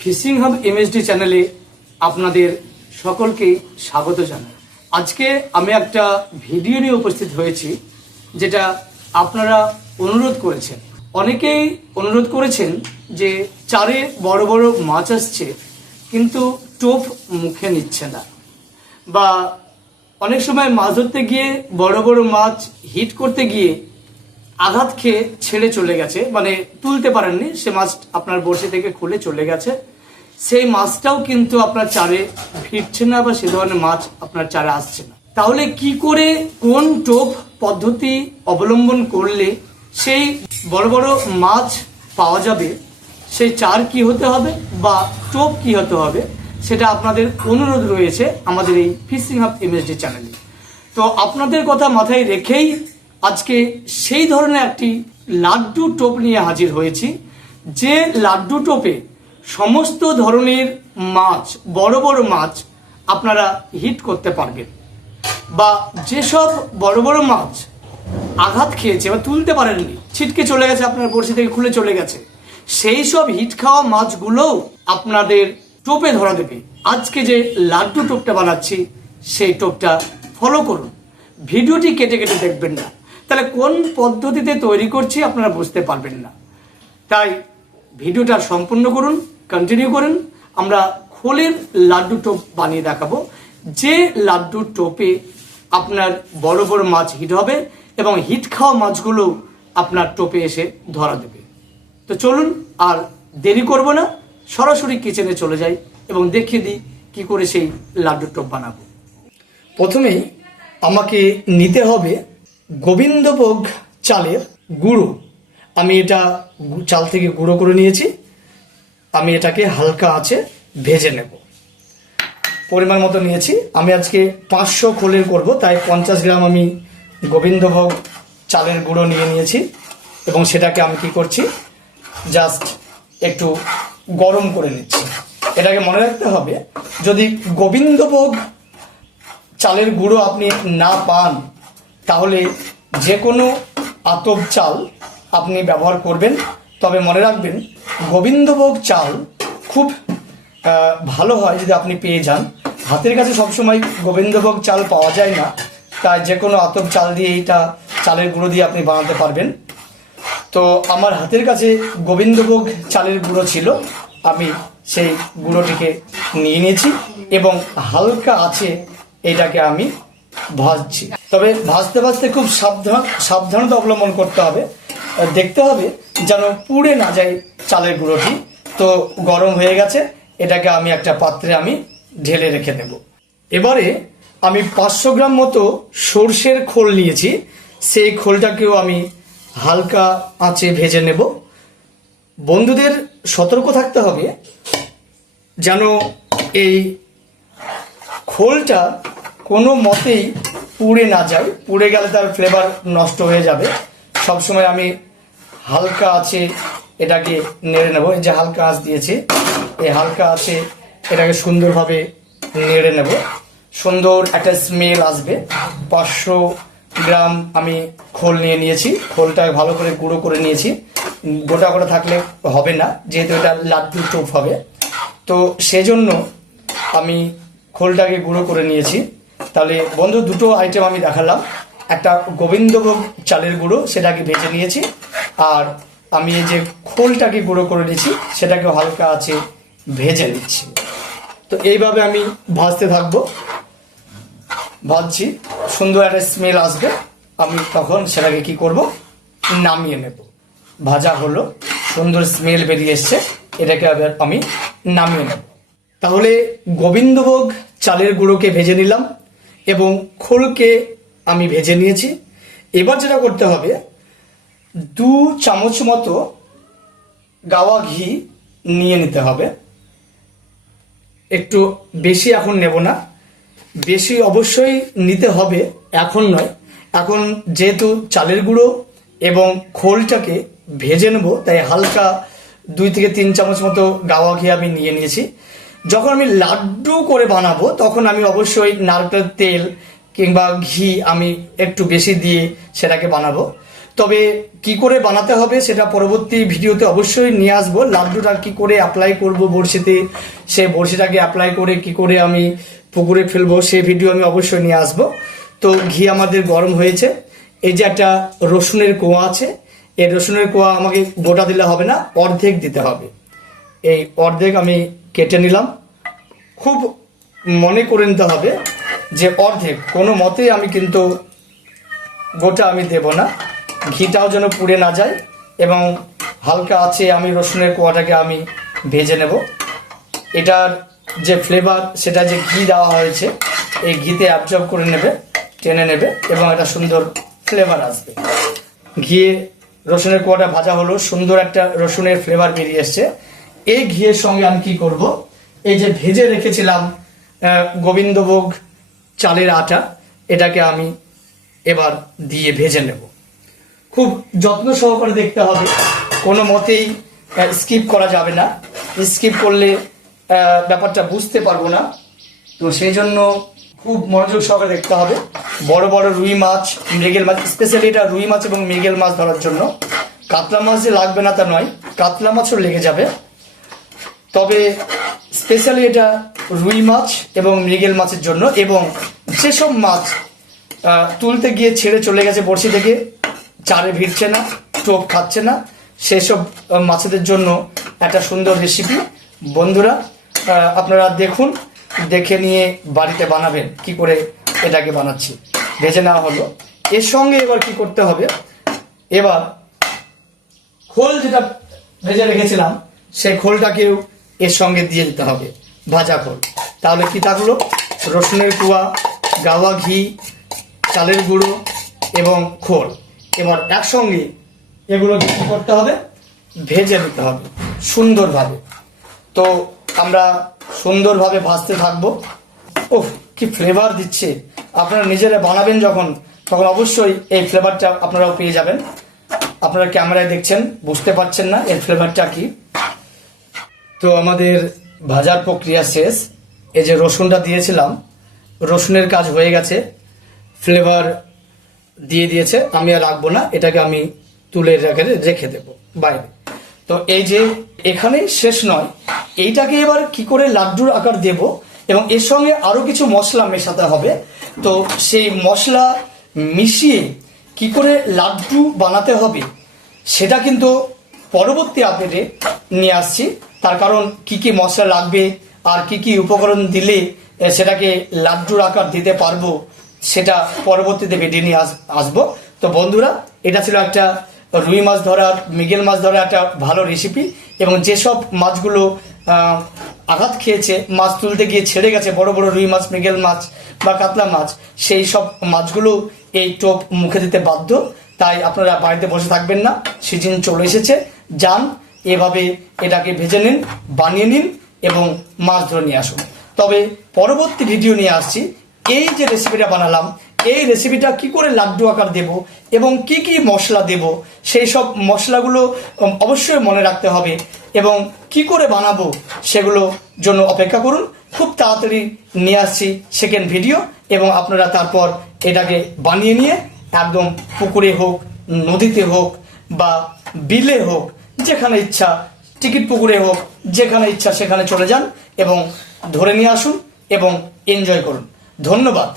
Fishing hub MSD চ্যানেলে আপনাদের সকলকে স্বাগত জানাই। আজকে আমি একটা ভিডিও নিয়ে উপস্থিত হয়েছি, যেটা আপনারা অনুরোধ করেছেন। অনেকেই অনুরোধ করেছেন যে চারে বড় বড় মাছ আসছে, কিন্তু টোপ মুখে নিচ্ছে না। বা অনেক সময় মাছ ধরতে গিয়ে বড় বড় মাছ হিট করতে গিয়ে আঘাত খেয়ে ছেড়ে চলে গেছে মানে তুলতে পারেননি, সে মাছ আপনার বড়শি থেকে খুলে চলে গেছে। সেই মাছটাও কিন্তু আপনার চারে ফিরছে না বা সে ধরনের মাছ আপনার চারে আসছে না। তাহলে কি করে কোন টোপ পদ্ধতি অবলম্বন করলে সেই বড় বড় মাছ পাওয়া যাবে? সেই চার কি হতে হবে বা টোপ কি হতে হবে? সেটা আপনাদের অনুরোধ রয়েছে আমাদের এই ফিশিং হাব এমএসডি চ্যানেলে তো আপনাদের কথা মাথায় রেখেই আজকে সেই ধরনের একটি লাড্ডু টোপ নিয়ে হাজির হয়েছি। যে লাড্ডু টোপে সমস্ত ধরনের মাছ, বড় বড় মাছ আপনারা হিট করতে পারবেন বা যেসব বড় বড় মাছ আঘাত খেয়েছে বা তুলতে পারেননি, ছিটকে চলে গেছে আপনার বড়শি থেকে, খুলে চলে গেছে, সেই সব হিট খাওয়া মাছগুলোও আপনাদের টোপে ধরা দেবে। আজকে যে লাড্ডু টোপটা বানাচ্ছি, সেই টোপটা ফলো করুন। ভিডিওটি কেটে কেটে দেখবেন না। তাহলে কোন পদ্ধতিতে তৈরি করছি আপনারা বুঝতে পারবেন না। তাই ভিডিওটা সম্পূর্ণ করুন কন্টিনিউ করুন। আমরা খোলের লাড্ডু টোপ বানিয়ে দেখাবো। যে লাড্ডু টোপে আপনার বড় বড় মাছ হিট হবে এবং হিট খাওয়া মাছগুলো আপনার টোপে এসে ধরা দেবে। তো চলুন, আর দেরি করব না, সরাসরি কিচেনে চলে যাই এবং দেখিয়ে দিই কি করে সেই লাড্ডু টোপ বানাবো। প্রথমেই আমাকে নিতে হবে গোবিন্দভোগ চালের গুঁড়ো। আমি এটা চাল থেকে গুঁড়ো করে নিয়েছি। আমি এটাকে হালকা আছে ভেজে নেব। পরিমাণ মতো নিয়েছি। আমি আজকে পাঁচশো খোলের করব, তাই পঞ্চাশ গ্রাম আমি গোবিন্দভোগ চালের গুঁড়ো নিয়ে নিয়েছি এবং সেটাকে আমি কি করছি, জাস্ট একটু গরম করে নিচ্ছি। এটাকে মনে রাখতে হবে, যদি গোবিন্দভোগ চালের গুঁড়ো আপনি না পান তাহলে যে কোনো আতপ চাল আপনি ব্যবহার করবেন। তবে মনে রাখবেন, গোবিন্দভোগ চাল খুব ভালো হয় যদি আপনি পেয়ে যান। হাতের কাছে সবসময় গোবিন্দভোগ চাল পাওয়া যায় না। তাই যে কোনো আতপ চাল দিয়ে এইটা চালের গুঁড়ো দিয়ে আপনি বানাতে পারবেন। তো আমার হাতের কাছে গোবিন্দভোগ চালের গুঁড়ো ছিল। আমি সেই গুঁড়োটিকে নিয়ে নিয়েছি এবং হালকা আছে এটাকে আমি ভাজছি। তবে ভাজতে ভাজতে খুব সাবধান সাবধানতা অবলম্বন করতে হবে। দেখতে হবে যেন পুড়ে না যায় চালের গুঁড়োটি। তো গরম হয়ে গেছে, এটাকে আমি একটা পাত্রে আমি ঢেলে রেখে দেব। এবারে আমি পাঁচশো গ্রাম মতো সর্ষের খোল নিয়েছি। সেই খোলটাকেও আমি হালকা আঁচে ভেজে নেব। বন্ধুদের সতর্ক থাকতে হবে যেন এই খোলটা কোনো মতেই পুড়ে না যায় পুড়ে গেলে তার ফ্লেভার নষ্ট হয়ে যাবে। সবসময় আমি হালকা আছে এটাকে নেড়ে নেব। এই যে হালকা আঁচ দিয়েছে, এই হালকা আছে এটাকে সুন্দরভাবে নেড়ে নেব। সুন্দর একটা স্মেল আসবে। পাঁচশো গ্রাম আমি খোল নিয়ে নিয়েছি। খোলটাকে ভালো করে গুঁড়ো করে নিয়েছি। গোটা গোটা থাকলে হবে না, যেহেতু এটা লাড্ডু টোপ হবে। তো সেজন্য আমি খোলটাকে গুঁড়ো করে নিয়েছি। তাহলে বন্ধু, দুটো আইটেম আমি দেখালাম। একটা গোবিন্দভোগ চালের গুঁড়ো, সেটাকে ভেজে নিয়েছি। আর আমি এই যে খোলটাকে গুঁড়ো করে নিয়েছি সেটাকে হালকা আছে ভেজে নিচ্ছি। তো এইভাবে আমি ভাজতে থাকব। ভাজছি, সুন্দর একটা স্মেল আসবে। আমি তখন সেটাকে কি করব? নামিয়ে নেব। ভাজা হলো, সুন্দর স্মেল বেরিয়ে এসছে। এটাকে আবার আমি নামিয়ে নেব। তাহলে গোবিন্দভোগ চালের গুঁড়োকে ভেজে নিলাম। এবং খোলকে আমি ভেজে নিয়েছি। এবার যেটা করতে হবে, দু চামচ মতো গাওয়া ঘি নিয়ে নিতে হবে। একটু বেশি এখন নেব না। বেশি অবশ্যই নিতে হবে, এখন নয়। এখন যেহেতু চালের গুঁড়ো এবং খোলটাকে ভেজে নেব, তাই হালকা দুই থেকে তিন চামচ মতো গাওয়া ঘি আমি নিয়ে নিয়েছি। যখন আমি লাড্ডু করে বানাবো, তখন আমি অবশ্যই নারকেল তেল কিংবা ঘি আমি একটু বেশি দিয়ে সেটাকে বানাবো। তবে কি করে বানাতে হবে সেটা পরবর্তী ভিডিওতে অবশ্যই নিয়ে আসব। লাড্ডুটা কি করে অ্যাপ্লাই করব বড়শিতে সেই বড়শিটাকে অ্যাপ্লাই করে কি করে আমি পুকুরে ফেলব, সে ভিডিও আমি অবশ্যই নিয়ে আসব। তো ঘি আমাদের গরম হয়েছে। এই যে একটা রসুনের কোয়া আছে, এই রসুনের কোয়া আমাকে গোটা দিলে হবে না, অর্ধেক দিতে হবে। এই অর্ধেক আমি কেটে নিলাম। খুব মনে করে নিতে হবে যে অর্ধেক। কোনো মতেই আমি কিন্তু গোটা আমি দেব না। ঘিটাও যেন পুড়ে না যায় এবং হালকা আছে আমি রসুনের কোয়াটাকে আমি ভেজে নেব। এটার যে ফ্লেভার সেটা যে ঘি দেওয়া হয়েছে, এই ঘিতে অ্যাবজর্ব করে নেবে, টেনে নেবে এবং একটা সুন্দর ফ্লেভার আসবে। ঘিয়ে রসুনের কোয়াটা ভাজা হলো, সুন্দর একটা রসুনের ফ্লেভার বেরিয়ে এসছে। এই ঘিয়ের সঙ্গে আমি কি করব? এই যে ভেজে রেখেছিলাম গোবিন্দভোগ চালের আটা, এটাকে আমি এবার দিয়ে ভেজে নেব। খুব যত্ন সহকারে দেখতে হবে। কোনো মতেই স্কিপ করা যাবে না। স্কিপ করলে ব্যাপারটা বুঝতে পারব না। তো সেই জন্য খুব মনোযোগ সহকারে দেখতে হবে। বড় বড় রুই মাছ, মৃগেল মাছ স্পেশালি এটা রুই মাছ এবং মৃগেল মাছ ধরার জন্য। কাতলা মাছ যে লাগবে না তা নয়। কাতলা মাছও লেগে যাবে। তবে স্পেশালি এটা রুই মাছ এবং মৃগেল মাছের জন্য এবং যেসব মাছ তুলতে গিয়ে ছেড়ে চলে গেছে বড়শি থেকে, চারে ভিড়ছে না, টোপ খাচ্ছে না, সেসব মাছেদের জন্য একটা সুন্দর রেসিপি বন্ধুরা আপনারা দেখুন, দেখে নিয়ে বাড়িতে বানাবেন কি করে এটাকে বানাচ্ছি। ভেজে নেওয়া হলো। এর সঙ্গে এবার কি করতে হবে? এবার খোল যেটা ভেজে রেখেছিলাম, সেই খোলটাকেও এর সঙ্গে দিয়ে দিতে হবে। ভাজা খোল তাহলে কি থাকল? রসুনের কুয়া, গাওয়া ঘি, চালের গুঁড়ো এবং খোল। এবার একসঙ্গে এগুলো কি করতে হবে? ভেজে নিতে হবে সুন্দরভাবে। তো আমরা সুন্দরভাবে ভাজতে থাকব। ওহ কি ফ্লেভার দিচ্ছে। আপনারা নিজেরা বানাবেন যখন, তখন অবশ্যই এই ফ্লেভারটা আপনারাও পেয়ে যাবেন। আপনারা ক্যামেরায় দেখছেন, বুঝতে পারছেন না এর ফ্লেভারটা কি। তো আমাদের ভাজার প্রক্রিয়া শেষ। এই যে রসুনটা দিয়েছিলাম, রসুনের কাজ হয়ে গেছে। ফ্লেভার দিয়ে দিয়েছে, আমি আর রাখব না, এটাকে আমি তুলে রেখে রেখে দেবো বাইরে। তো এই যে এখানেই শেষ নয়, এইটাকে এবার কি করে লাড্ডুর আকার দেব এবং এর সঙ্গে আরও কিছু মশলা মেশাতে হবে। তো সেই মশলা মিশিয়ে কি করে লাড্ডু বানাতে হবে, সেটা কিন্তু পরবর্তী আপডেটে নিয়ে আসছি। তার কারণ কি কি মশলা লাগবে আর কি কি উপকরণ দিলে সেটাকে লাড্ডুর আকার দিতে পারব, সেটা পরবর্তীতে ভিডিও নিয়ে আস- আসব। তো বন্ধুরা, এটা ছিল একটা রুই মাছ ধরার, মিগেল মাছ ধরার একটা ভালো রেসিপি এবং যেসব মাছগুলো আঘাত খেয়েছে, মাছ তুলতে গিয়ে ছেড়ে গেছে, বড় বড় রুই মাছ, মৃগেল মাছ বা কাতলা মাছ, সেই সব মাছগুলো এই টোপ মুখে দিতে বাধ্য। তাই আপনারা বাড়িতে বসে থাকবেন না। সিজন চলে এসেছে। যান এভাবে এটাকে ভেজে নিন, বানিয়ে নিন এবং মাছ ধরে নিয়ে আসুন। তবে পরবর্তী ভিডিও নিয়ে আসছি। এই যে রেসিপিটা বানালাম, এই রেসিপিটা কি করে লাড্ডু আকার দেব এবং কি কি মশলা দেব, সেই সব মশলাগুলো অবশ্যই মনে রাখতে হবে এবং কি করে বানাবো সেগুলো জন্য অপেক্ষা করুন। খুব তাড়াতাড়ি নিয়ে আসছি সেকেন্ড ভিডিও এবং আপনারা তারপর এটাকে বানিয়ে নিয়ে একদম পুকুরে হোক, নদীতে হোক বা বিলে হোক যেখানে ইচ্ছা টিকিট পুকুরে হোক, যেখানে ইচ্ছা সেখানে চলে যান এবং ধরে নিয়ে আসুন এবং এনজয় করুন। ধন্যবাদ।